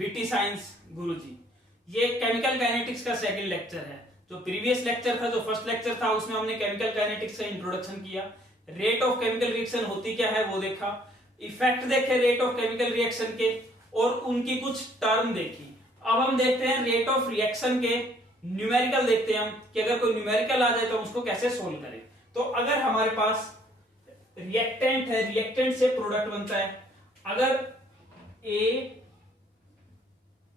BT science गुरुजी। ये chemical kinetics का second lecture है। जो प्रीवियस लेक्चर था, जो फर्स्ट लेक्चर था, उसमें हमने केमिकल काइनेटिक्स का इंट्रोडक्शन किया, रेट ऑफ केमिकल रिएक्शन होती क्या है वो देखा, इफेक्ट देखे रेट ऑफ केमिकल रिएक्शन के और उनकी कुछ टर्म देखी। अब हम देखते हैं रेट ऑफ रिएक्शन के न्यूमेरिकल देखते हैं हम कि अगर कोई न्यूमेरिकल आ जाए तो उसको कैसे सोल्व करें। तो अगर हमारे पास रिएक्टेंट है, रिएक्टेंट से प्रोडक्ट बनता है, अगर ए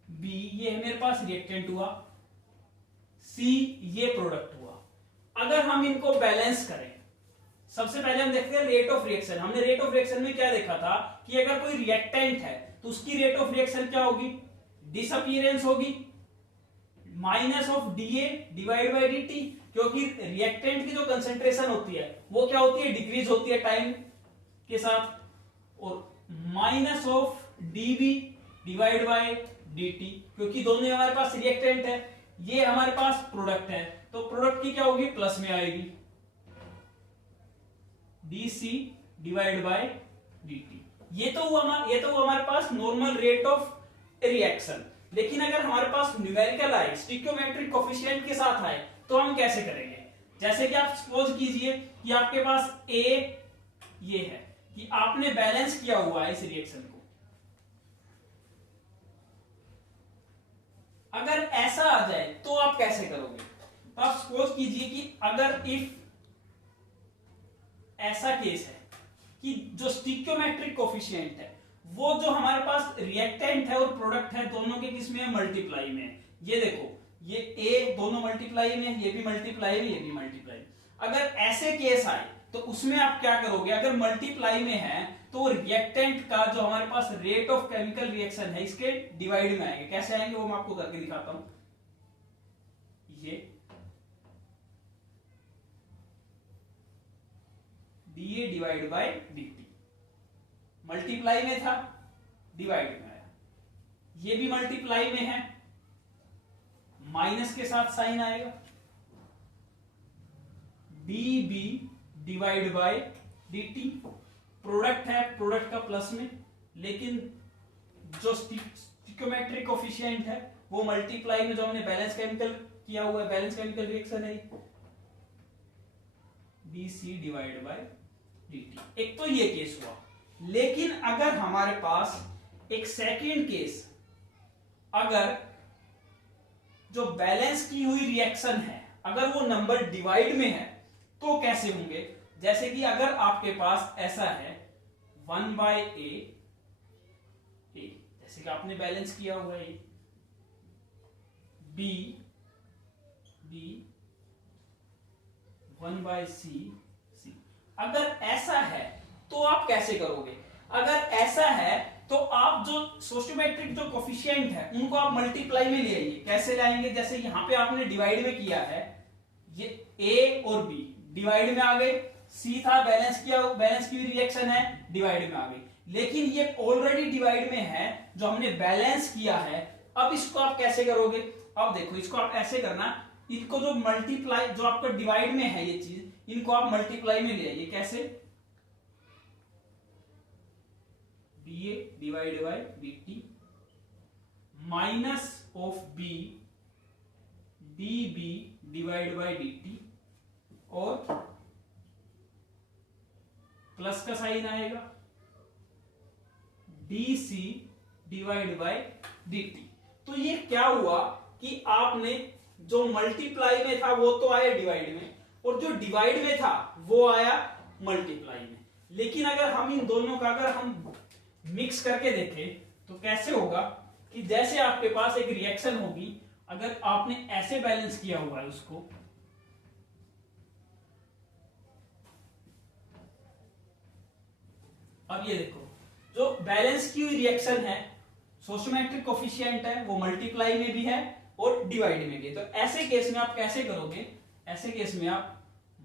बी ये मेरे पास रिएक्टेंट हुआ, सी ये प्रोडक्ट हुआ, अगर हम इनको बैलेंस करें, सबसे पहले हम देखते हैं रेट ऑफ रिएक्शन। हमने रेट ऑफ रिएक्शन में क्या देखा था कि अगर कोई रिएक्टेंट है तो उसकी रेट ऑफ रिएक्शन क्या होगी, डिसअपीयरेंस होगी, minus of DA divide by dt, क्योंकि रिएक्टेंट की जो कंसेंट्रेशन होती है वो क्या होती है, डिक्रीज होती है टाइम के साथ, और minus of dB divide by dt, क्योंकि दोनों हमारे पास रिएक्टेंट है, ये हमारे पास प्रोडक्ट है, तो प्रोडक्ट की क्या होगी, प्लस में आएगी, dc डिवाइड बाय dt। ये तो हुआ हमारे पास नॉर्मल रेट ऑफ रिएक्शन। लेकिन अगर हमारे पास न्यूमेरिकल आए, स्टिक्योमेट्रिक कोफिशिएंट के साथ आए, तो हम कैसे करेंगे। जैसे कि आप सपोज कीजिए कि आपके पास a ये है कि आपने बैलेंस किया हुआ है इस रिएक्शन को। अगर ऐसा आ जाए तो आप कैसे करोगे। तो आप सपोज कीजिए कि अगर इफ ऐसा केस है कि जो स्टिक्योमेट्रिक कोफिशिएंट है वो जो हमारे पास रिएक्टेंट है और प्रोडक्ट है दोनों के किस में है, मल्टीप्लाई में। ये देखो, ये ए दोनों मल्टीप्लाई में, ये भी मल्टीप्लाई में, ये भी मल्टीप्लाई में। अगर ऐसे केस आए तो उसमें आप क्या करोगे, अगर मल्टीप्लाई में है तो रिएक्टेंट का जो हमारे पास रेट ऑफ केमिकल रिएक्शन है इसके डिवाइड में आएंगे। कैसे आएंगे वो मैं आपको करके दिखाता हूं। ये DA divide by dt, multiply में था, डिवाइड में आया, ये भी मल्टीप्लाई में है, माइनस के साथ साइन आएगा, db divide by dt, product है, प्रोडक्ट का प्लस में, लेकिन जो स्टिक्योमेट्रिक कोफिशिएंट है वो मल्टीप्लाई में, जो हमने बैलेंस केमिकल किया हुआ है, बैलेंस केमिकल रिएक्शन है, dc डिवाइड बाय dt। एक तो ये केस हुआ। लेकिन अगर हमारे पास एक सेकंड केस, अगर जो बैलेंस की हुई रिएक्शन है अगर वो नंबर डिवाइड में है तो कैसे होंगे। जैसे कि अगर आपके पास ऐसा है 1 बाय ए, जैसे कि आपने बैलेंस किया हुआ है, बी 1 बाय सी, अगर ऐसा है तो आप कैसे करोगे। अगर ऐसा है तो आप जो सोस्टोमेट्रिक जो कोफिशिएंट है उनको आप मल्टीप्लाई में ले आइए। कैसे लाएंगे, जैसे यहां पे आपने डिवाइड में किया है, ये ए और बी डिवाइड में आ गए, सी था बैलेंस की हुई रिएक्शन है, डिवाइड में आ गई। लेकिन ये ऑलरेडी डिवाइड में है जो हमने बैलेंस किया है। अब इसको आप कैसे करोगे। अब देखो, इसको आप ऐसे करना, इनको जो मल्टीप्लाई, जो आपका डिवाइड में है ये चीज, इनको आप मल्टीप्लाई में ले आइए। कैसे, DA divide by dt minus of B DB divide by dt, और प्लस का साइन आएगा, dc डिवाइड बाय dt। तो ये क्या हुआ कि आपने जो मल्टीप्लाई में था वो तो आया डिवाइड में, और जो डिवाइड में था वो आया मल्टीप्लाई में। लेकिन अगर हम इन दोनों का अगर हम मिक्स करके देखें तो कैसे होगा कि जैसे आपके पास एक रिएक्शन होगी, अगर आपने ऐसे बैलेंस किया हुआ है उसको, अब ये देखो, जो बैलेंस की हुई रिएक्शन है, सोस्टोमेट्रिक कोफिशिएंट है, वो मल्टीप्लाई में भी है और डिवाइड में भी है। तो ऐसे केस में आप कैसे करोगे, ऐसे केस में आप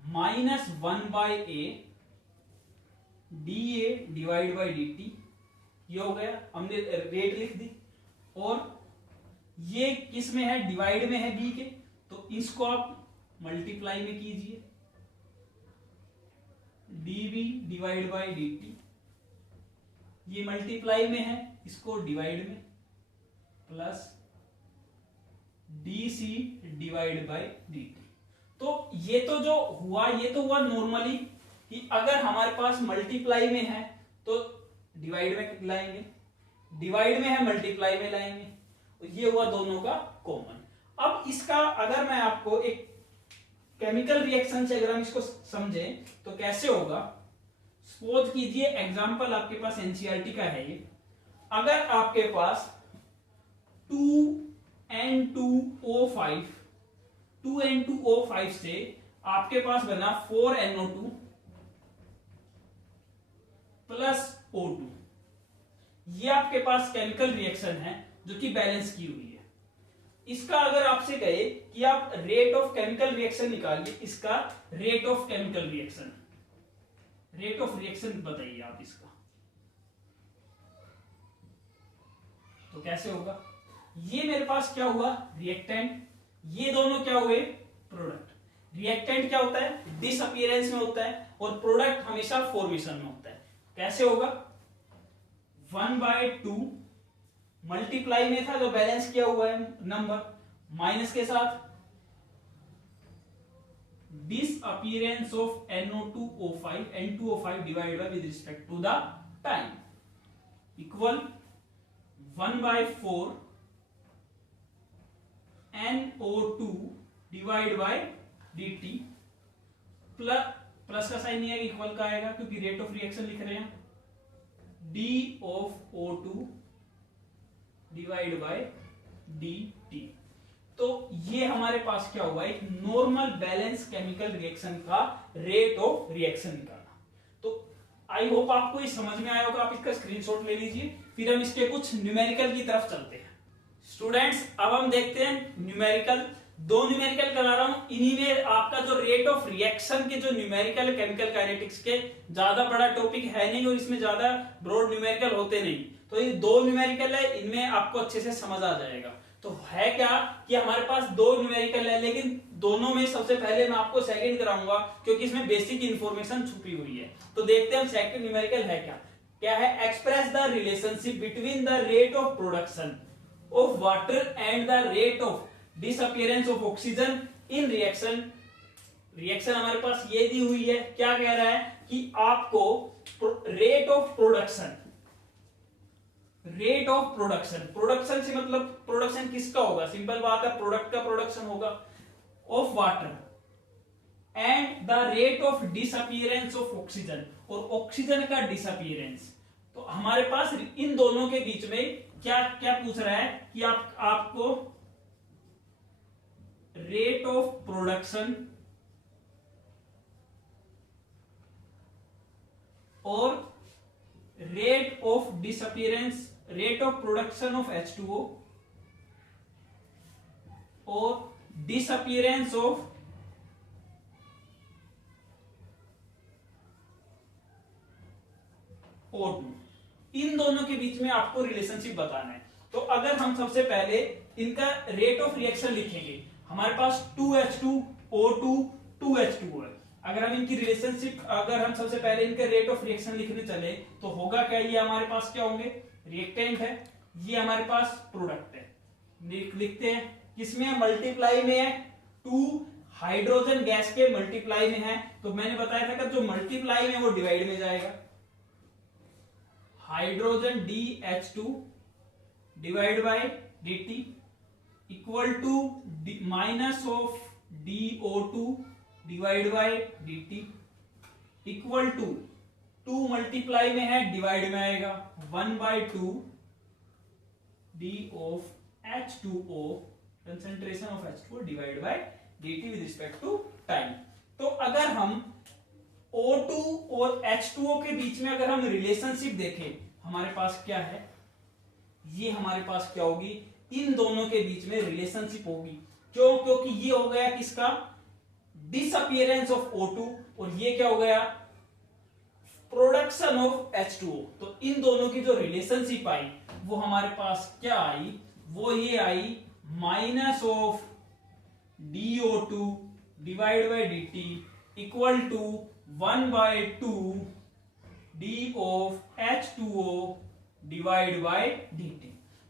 -1 by A D A divide by dt, ये हो गया, हमने रेट लिख दी, और ये किस में है, डिवाइड में है बी के, तो इसको आप मल्टीप्लाई में कीजिए, db डिवाइड बाई dt, ये मल्टीप्लाई में है, इसको डिवाइड में, plus D C divide by D T. तो ये तो जो हुआ ये तो हुआ नॉर्मली कि अगर हमारे पास मल्टीप्लाई में है तो डिवाइड में लाएंगे, डिवाइड में है मल्टीप्लाई में लाएंगे, ये हुआ दोनों का कॉमन। अब इसका अगर मैं आपको एक केमिकल रिएक्शन से अगर हम इसको समझें तो कैसे होगा, सपोज कीजिए एग्जांपल आपके पास एनसीईआरटी का है ये, अगर आपके पास 2N2O5 2N2O5 से आपके पास बना 4NO2 प्लस O2, ये आपके पास केमिकल रिएक्शन है जो कि बैलेंस की हुई है। इसका अगर आपसे कहे कि आप रेट ऑफ केमिकल रिएक्शन निकालिए, इसका rate of chemical reaction, rate of reaction बताइए आप इसका, तो कैसे होगा, ये मेरे पास क्या हुआ रिएक्टेंट, ये दोनों क्या हुए प्रोडक्ट। रिएक्टेंट क्या होता है डिसअपीयरेंस में होता है और प्रोडक्ट हमेशा फॉर्मेशन में होता है। कैसे होगा 1/2 मल्टीप्लाई में था जो बैलेंस किया हुआ है नंबर, माइनस के साथ disappearance of N2O5 divide by with respect to the time equal 1/4 NO2 divide by dt plus का साइन नहीं आएगा, इक्वल का आएगा क्योंकि रेट ऑफ रिएक्शन लिख रहे हैं, d of O2 divide by dt। तो ये हमारे पास क्या हुआ एक नॉर्मल बैलेंस केमिकल रिएक्शन का रेट ऑफ रिएक्शन निकाला। तो आई होप आपको ये समझ में आया होगा, आप इसका स्क्रीनशॉट ले लीजिए, फिर हम इसके कुछ न्यूमेरिकल की तरफ चलते हैं। स्टूडेंट्स अब हम देखते हैं न्यूमेरिकल, दो न्यूमेरिकल करा रहा हूं, इन्हीं में आपका जो रेट ऑफ रिएक्शन के जो न्यूमेरिकल केमिकल काइनेटिक्स के ज्यादा बड़ा टॉपिक है नहीं और इसमें ज्यादा ब्रॉड न्यूमेरिकल होते नहीं, तो ये दो न्यूमेरिकल है, इनमें आपको अच्छे से समझ आ जाएगा। तो है क्या कि हमारे पास दो न्यूमेरिकल है, लेकिन दोनों में सबसे पहले मैं आपको सेकंड कराऊंगा क्योंकि इसमें बेसिक इंफॉर्मेशन छुपी हुई है। तो देखते हैं हम सेकंड न्यूमेरिकल है क्या। क्या है express the relationship between the rate of production of water and the rate of disappearance of oxygen in reaction. Reaction हमारे पास ये दी हुई है, क्या कह रहा है कि आपको rate of production, rate of production, production से मतलब प्रोडक्शन किसका होगा, सिंपल बात है प्रोडक्ट का प्रोडक्शन होगा, of water and the rate of disappearance of oxygen, और ऑक्सीजन का डिसअपीयरेंस। तो हमारे पास इन दोनों के बीच में क्या क्या पूछ रहा है कि आपको रेट ऑफ प्रोडक्शन और rate of disappearance, rate of production of H2O और डिसअपीयरेंस ऑफ O2, इन दोनों के बीच में आपको रिलेशनशिप बताना है। तो अगर हम सबसे पहले इनका रेट ऑफ रिएक्शन लिखेंगे, हमारे पास 2H2O2 2H2O है, अगर हम इनकी रिलेशनशिप, अगर हम सबसे पहले इनके रेट ऑफ रिएक्शन लिखने चले तो होगा क्या, ये हमारे पास क्या होंगे रिएक्टेंट है, ये हमारे पास प्रोडक्ट है। लिखते हैं किसमें है, मल्टीप्लाई में है, 2 हाइड्रोजन गैस के मल्टीप्लाई में है, तो मैंने बताया था कि जो मल्टीप्लाई में वो डिवाइड में जाएगा, hydrogen DH2 divide by dt equal to minus of DO2 divide by dt equal to 2 multiply में है डिवाइड में आएगा 1/2 d of H2O concentration of H2O divide by dt with respect to time. तो अगर हम O2 और H2O के बीच में अगर हम रिलेशनशिप देखें, हमारे पास क्या है, ये हमारे पास क्या होगी, इन दोनों के बीच में रिलेशनशिप होगी। क्यों, क्योंकि ये हो गया किसका डिसअपीयरेंस ऑफ O2 और ये क्या हो गया प्रोडक्शन ऑफ H2O। तो इन दोनों की जो रिलेशनशिप आई वो हमारे पास क्या आई, वो ये आई minus of DO2 divide by dt equal to 1/2 d of H2O divide by dt।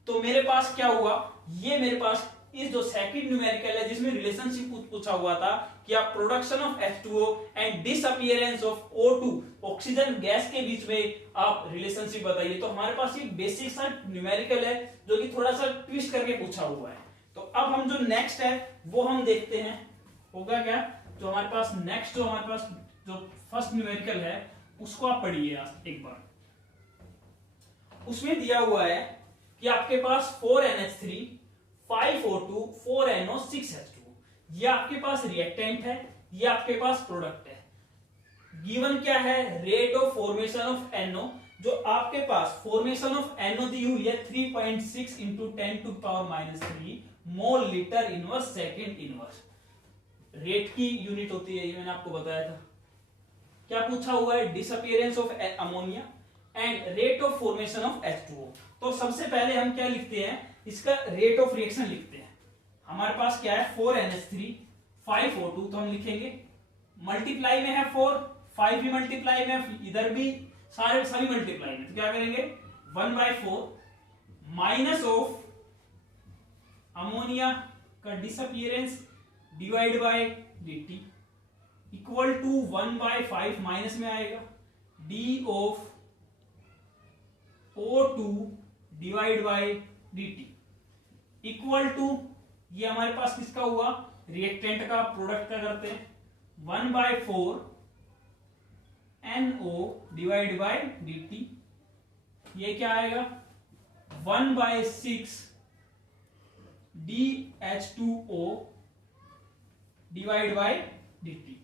तो मेरे पास क्या हुआ, ये मेरे पास इस जो सेकंड न्यूमेरिकल है जिसमें रिलेशनशिप पूछा हुआ था कि आप production of H2O and disappearance of O2 oxygen gas के बीच में आप रिलेशनशिप बताइए। तो हमारे पास ये बेसिक सा न्यूमेरिकल है जो कि थोड़ा सा ट्विस्ट करके पूछा हुआ है। तो अब हम जो नेक्स्ट है वो हम देखते हैं होगा क्या। जो हमारे पास नेक्स्ट जो हमारे पास जो फर्स्ट न्यूमेरिकल है उसको आप पढ़िए एक बार। उसमें दिया हुआ है कि आपके पास 4NH3 5O2 4NO 6H2 ये आपके पास रिएक्टेंट है, ये आपके पास प्रोडक्ट है। गिवन क्या है, rate of formation of NO, जो आपके पास फॉर्मेशन ऑफ NO दी हुई है 3.6 × 10⁻³ mole litre inverse second inverse. Rate की यूनिट होती है, ये मैंने आपको बताया था। क्या पूछा हुआ है, disappearance of ammonia and rate of formation of H2O। तो सबसे पहले हम क्या लिखते हैं, इसका रेट ऑफ रिएक्शन लिखते हैं। हमारे पास क्या है 4NH3 5O2, तो हम लिखेंगे मल्टीप्लाई में है 4, 5 भी मल्टीप्लाई में, इधर भी सभी मल्टीप्लाई में, तो क्या करेंगे 1/4 माइनस ऑफ अमोनिया का disappearance divide by dt equal to 1/5 minus में आएगा d of O2 divide by dt equal to, ये हमारे पास किसका हुआ, रिएक्टेंट का, प्रोडक्ट का करते हैं 1/4 NO डिवाइड बाय dt, ये क्या आएगा 1/6 DH2O डिवाइड बाय dt।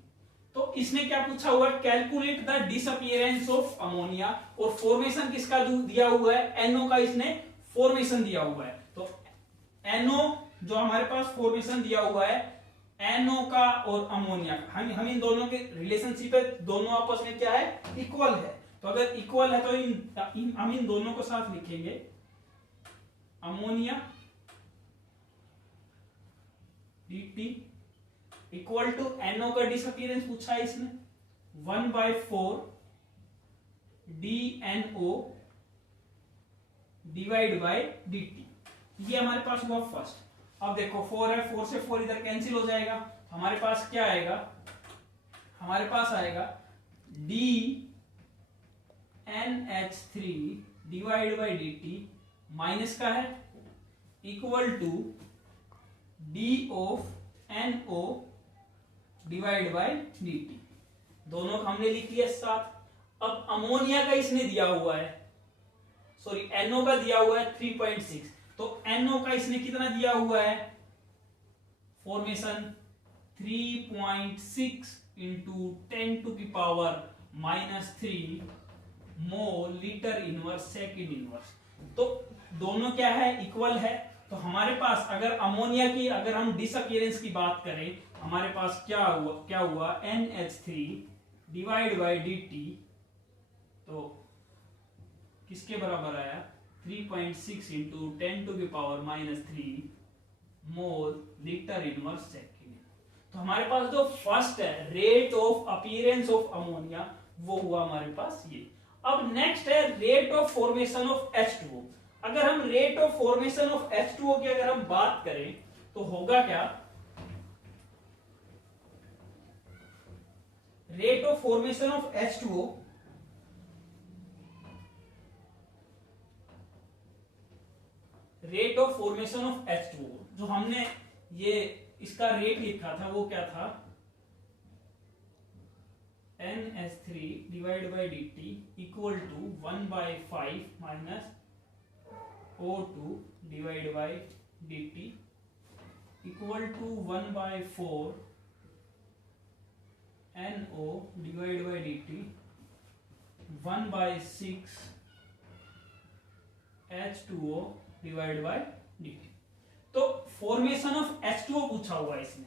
तो इसने क्या पूछा हुआ, calculate the disappearance of ammonia, और फॉर्मेशन किसका दिया हुआ है, NO का इसने फॉर्मेशन दिया हुआ है। तो NO जो हमारे पास फॉर्मेशन दिया हुआ है NO का और अमोनिया का, हम इन दोनों के रिलेशनशिप है, दोनों आपस में क्या है, इक्वल है। तो अगर इक्वल है तो हम इन दोनों को साथ लिखेंगे, ammonia dt equal to NO का डिसअपीयरेंस पूछा है इसने 1/4 DNO डिवाइड बाय dt। ये हमारे पास हुआ फर्स्ट। अब देखो 4 है, 4 से 4 इधर कैंसिल हो जाएगा, हमारे पास क्या आएगा, हमारे पास आएगा DNH3 divide by dt minus का है equal to D of NO divide by dt। दोनों हमने लिख लिया साथ। अब अमोनिया का इसने दिया हुआ है, सॉरी NO का दिया हुआ है 3.6, तो NO का इसने कितना दिया हुआ है, formation 3.6 × 10⁻³ mole litre inverse second inverse. तो दोनों क्या है, इक्वल है। तो हमारे पास अगर अमोनिया की, अगर हम डिसअपीयरेंस की बात करें, हमारे पास क्या हुआ NH3 डिवाइड बाय dt, तो किसके बराबर आया 3.6 × 10⁻³ मोल लीटर इनवर्स सेकंड। तो हमारे पास जो फर्स्ट है rate of appearance of ammonia, वो हुआ हमारे पास ये। अब नेक्स्ट है rate of formation of H2O। अगर हम rate of formation of H2O की अगर हम बात करें तो होगा क्या, rate of formation of H2O rate of formation of H2O जो हमने ये इसका रेट लिखा था वो क्या था, NH3 divide by dt equal to 1/5 minus O2 divide by dt equal to 1/4 NO divide by dt 1/6 H2O divide by dt। तो फॉर्मेशन ऑफ H2O पूछा हुआ है इसने,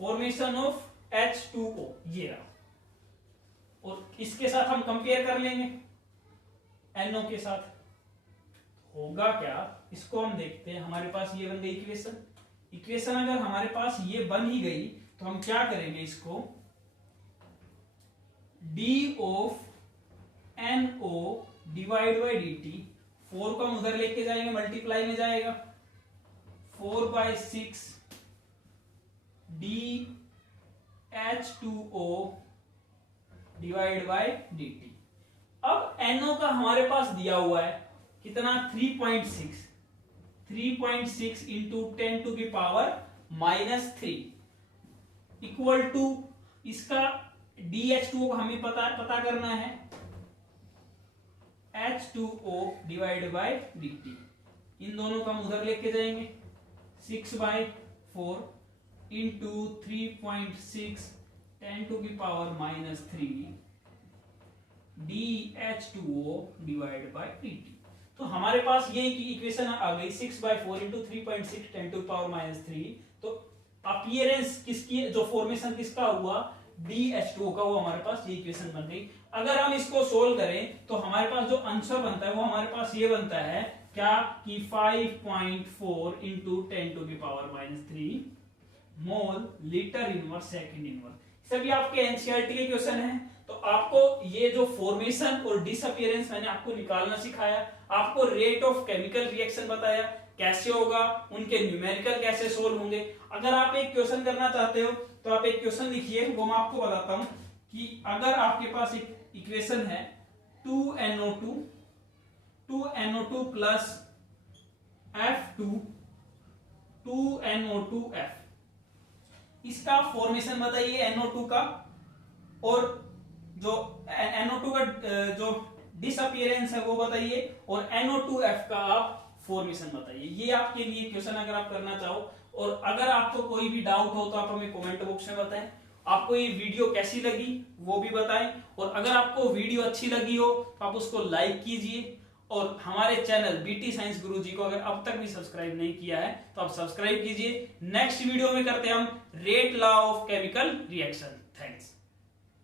फॉर्मेशन ऑफ H2O ये रहा, और इसके साथ हम कंपेयर कर लेंगे NO के साथ, होगा क्या, इसको हम देखते हैं। हमारे पास ये बन गई इक्वेशन अगर हमारे पास ये बन ही गई तो हम क्या करेंगे, इसको D of NO divide by dt 4 को हम उधर लेके जाएंगे, मल्टीप्लाई में जाएगा, 4/6 DH2O डिवाइड बाय dt। अब NO का हमारे पास दिया हुआ है कितना, 3.6 इंटू 10 टू की पावर -3 इक्वल टू इसका DH2O को हमें पता करना है, H2O डिवाइड बाय dt। इन दोनों को हम उधर लेके जाएंगे, 6/4 इंटू 3.6 10 टू की power -3 DH2O divide by dt। तो हमारे पास ये इक्वेशन आ गई 6/4 इंटू 3.6 10 टू पावर -3। तो अपीयरेंस किसकी, जो फॉर्मेशन किसका हुआ, DH2O का, वो हमारे पास ये इक्वेशन बन गई। अगर हम इसको सोल्व करें तो हमारे पास जो आंसर बनता है वो हमारे पास ये बनता है क्या कि 5.4 इंटू 10 टू की power -3 mole litre inverse second inverse. सभी आपके एनसीईआरटी के क्वेश्चन हैं। तो आपको ये जो फॉर्मेशन और डिसअपीयरेंस मैंने आपको निकालना सिखाया, आपको रेट ऑफ केमिकल रिएक्शन बताया कैसे होगा, उनके न्यूमेरिकल कैसे सोल्व होंगे। अगर आप एक क्वेश्चन करना चाहते हो तो आप एक क्वेश्चन लिखिए, वो मैं आपको बताता हूं कि अगर आपके पास एक इक्वेशन है 2NO2 प्लस F2 2NO2F, इसका फॉर्मेशन बताइए NO2 का, और जो NO2 का जो डिसअपीयरेंस है वो बताइए, और NO2F का आप फॉर्मेशन बताइए। ये आपके लिए क्वेश्चन अगर आप करना चाहो। और अगर आपको कोई भी डाउट हो तो आप हमें कमेंट बॉक्स में बताएं। आपको ये वीडियो कैसी लगी वो भी बताएं, और अगर आपको वीडियो अच्छी लगी हो तो आप उसको लाइक कीजिए, और हमारे चैनल बीटी साइंस गुरुजी को अगर अब तक भी सब्सक्राइब नहीं किया है तो आप सब्सक्राइब कीजिए। नेक्स्ट वीडियो में करते हैं हम rate law of chemical reaction. Thanks.